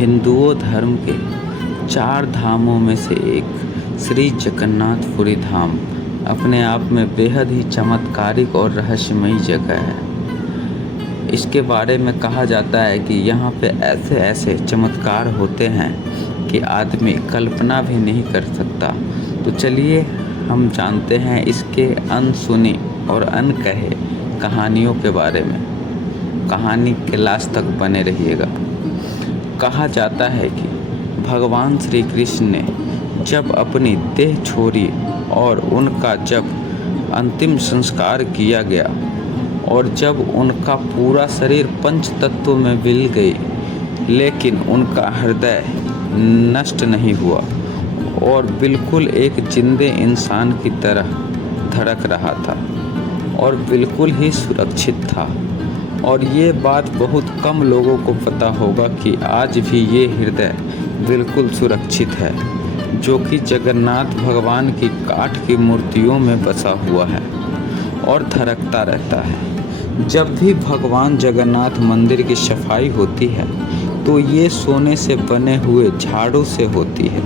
हिंदुओं धर्म के 4 धामों में से एक श्री जगन्नाथपुरी धाम अपने आप में बेहद ही चमत्कारिक और रहस्यमयी जगह है। इसके बारे में कहा जाता है कि यहाँ पे ऐसे ऐसे चमत्कार होते हैं कि आदमी कल्पना भी नहीं कर सकता। तो चलिए हम जानते हैं इसके अनसुनी और अनकहे कहानियों के बारे में। कहानी के लास्ट तक बने रहिएगा। कहा जाता है कि भगवान श्री कृष्ण ने जब अपनी देह छोड़ी और उनका जब अंतिम संस्कार किया गया और जब उनका पूरा शरीर पंच तत्वों में मिल गई, लेकिन उनका हृदय नष्ट नहीं हुआ और बिल्कुल एक जिंदे इंसान की तरह धड़क रहा था और बिल्कुल ही सुरक्षित था। और ये बात बहुत कम लोगों को पता होगा कि आज भी ये हृदय बिल्कुल सुरक्षित है, जो कि जगन्नाथ भगवान की काठ की मूर्तियों में बसा हुआ है और धड़कता रहता है। जब भी भगवान जगन्नाथ मंदिर की सफाई होती है तो ये सोने से बने हुए झाड़ू से होती है।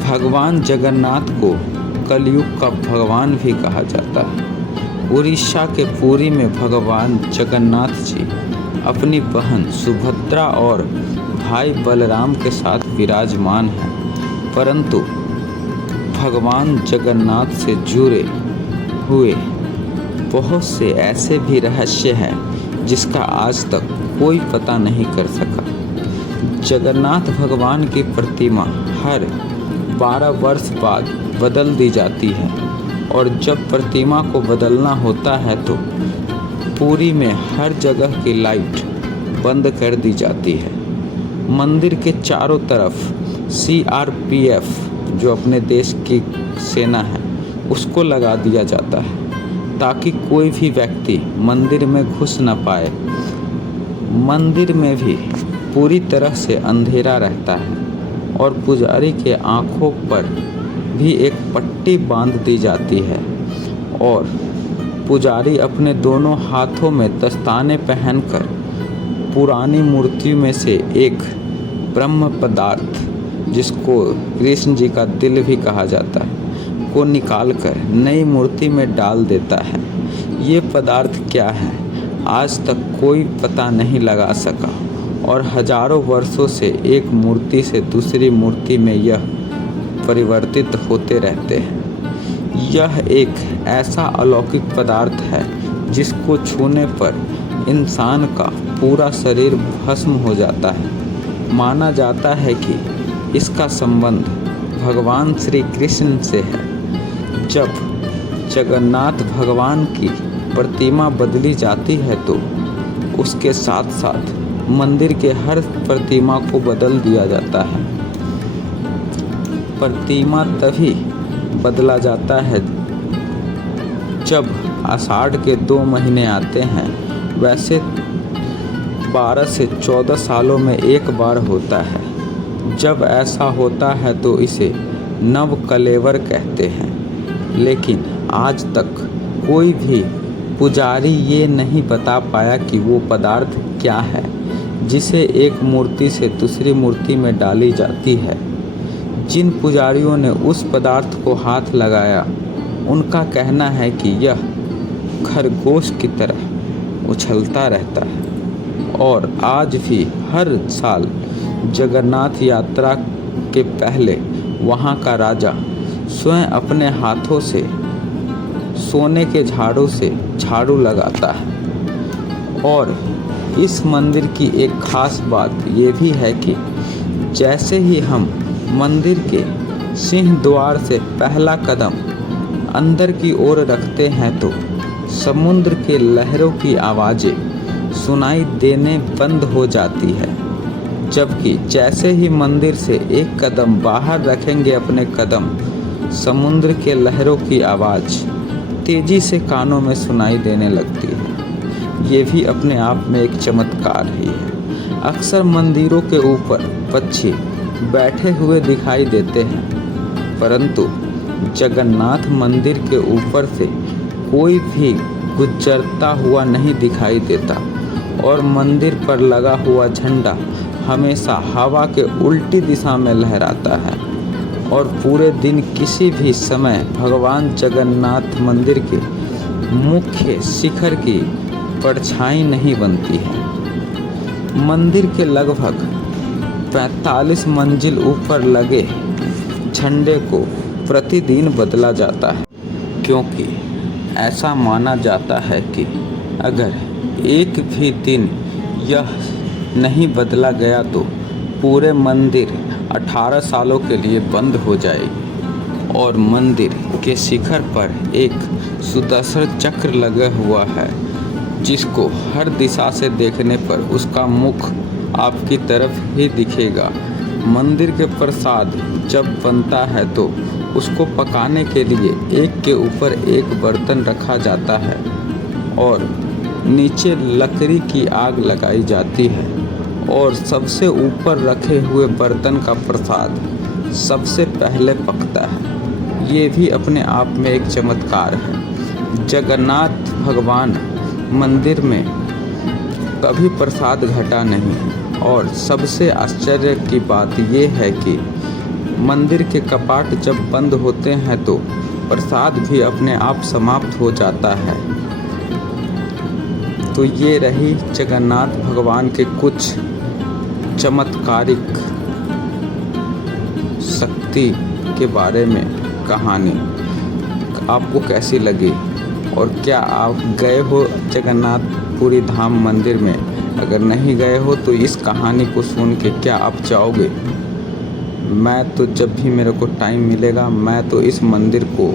भगवान जगन्नाथ को कलयुग का भगवान भी कहा जाता है। उड़ीसा के पुरी में भगवान जगन्नाथ जी अपनी बहन सुभद्रा और भाई बलराम के साथ विराजमान हैं। परंतु भगवान जगन्नाथ से जुड़े हुए बहुत से ऐसे भी रहस्य हैं जिसका आज तक कोई पता नहीं कर सका। जगन्नाथ भगवान की प्रतिमा हर 12 वर्ष बाद बदल दी जाती है और जब प्रतिमा को बदलना होता है तो पुरी में हर जगह की लाइट बंद कर दी जाती है। मंदिर के चारों तरफ CRPF जो अपने देश की सेना है उसको लगा दिया जाता है ताकि कोई भी व्यक्ति मंदिर में घुस न पाए। मंदिर में भी पूरी तरह से अंधेरा रहता है और पुजारी के आँखों पर भी एक पट्टी बांध दी जाती है और पुजारी अपने दोनों हाथों में दस्ताने पहनकर पुरानी मूर्ति में से एक ब्रह्म पदार्थ, जिसको कृष्ण जी का दिल भी कहा जाता है, को निकालकर नई मूर्ति में डाल देता है। ये पदार्थ क्या है आज तक कोई पता नहीं लगा सका और हजारों वर्षों से एक मूर्ति से दूसरी मूर्ति में यह परिवर्तित होते रहते हैं। यह एक ऐसा अलौकिक पदार्थ है जिसको छूने पर इंसान का पूरा शरीर भस्म हो जाता है। माना जाता है कि इसका संबंध भगवान श्री कृष्ण से है। जब जगन्नाथ भगवान की प्रतिमा बदली जाती है तो उसके साथ साथ मंदिर के हर प्रतिमा को बदल दिया जाता है। प्रतिमा तभी बदला जाता है जब आषाढ़ के 2 महीने आते हैं। वैसे 12 से 14 सालों में एक बार होता है। जब ऐसा होता है तो इसे नव कलेवर कहते हैं, लेकिन आज तक कोई भी पुजारी ये नहीं बता पाया कि वो पदार्थ क्या है जिसे एक मूर्ति से दूसरी मूर्ति में डाली जाती है। जिन पुजारियों ने उस पदार्थ को हाथ लगाया उनका कहना है कि यह खरगोश की तरह उछलता रहता है और आज भी हर साल जगन्नाथ यात्रा के पहले वहाँ का राजा स्वयं अपने हाथों से सोने के झाड़ू से झाड़ू लगाता है। और इस मंदिर की एक खास बात ये भी है कि जैसे ही हम मंदिर के सिंह द्वार से पहला कदम अंदर की ओर रखते हैं तो समुद्र के लहरों की आवाज़ें सुनाई देने बंद हो जाती है, जबकि जैसे ही मंदिर से एक कदम बाहर रखेंगे अपने कदम, समुद्र के लहरों की आवाज़ तेज़ी से कानों में सुनाई देने लगती है। ये भी अपने आप में एक चमत्कार ही है। अक्सर मंदिरों के ऊपर पक्षी बैठे हुए दिखाई देते हैं, परंतु जगन्नाथ मंदिर के ऊपर से कोई भी गुजरता हुआ नहीं दिखाई देता और मंदिर पर लगा हुआ झंडा हमेशा हवा के उल्टी दिशा में लहराता है और पूरे दिन किसी भी समय भगवान जगन्नाथ मंदिर के मुख्य शिखर की परछाई नहीं बनती है। मंदिर के लगभग 45 मंजिल ऊपर लगे झंडे को प्रतिदिन बदला जाता है, क्योंकि ऐसा माना जाता है कि अगर एक भी दिन यह नहीं बदला गया तो पूरे मंदिर 18 सालों के लिए बंद हो जाएगी। और मंदिर के शिखर पर एक सुदर्शन चक्र लगा हुआ है, जिसको हर दिशा से देखने पर उसका मुख आपकी तरफ ही दिखेगा। मंदिर के प्रसाद जब बनता है तो उसको पकाने के लिए एक के ऊपर एक बर्तन रखा जाता है और नीचे लकड़ी की आग लगाई जाती है और सबसे ऊपर रखे हुए बर्तन का प्रसाद सबसे पहले पकता है। ये भी अपने आप में एक चमत्कार है। जगन्नाथ भगवान मंदिर में कभी प्रसाद घटा नहीं। और सबसे आश्चर्य की बात यह है कि मंदिर के कपाट जब बंद होते हैं तो प्रसाद भी अपने आप समाप्त हो जाता है। तो ये रही जगन्नाथ भगवान के कुछ चमत्कारिक शक्ति के बारे में कहानी। आपको कैसी लगी और क्या आप गए हो जगन्नाथपुरी धाम मंदिर में? अगर नहीं गए हो तो इस कहानी को सुन के क्या आप जाओगे? मैं तो जब भी मेरे को टाइम मिलेगा मैं तो इस मंदिर को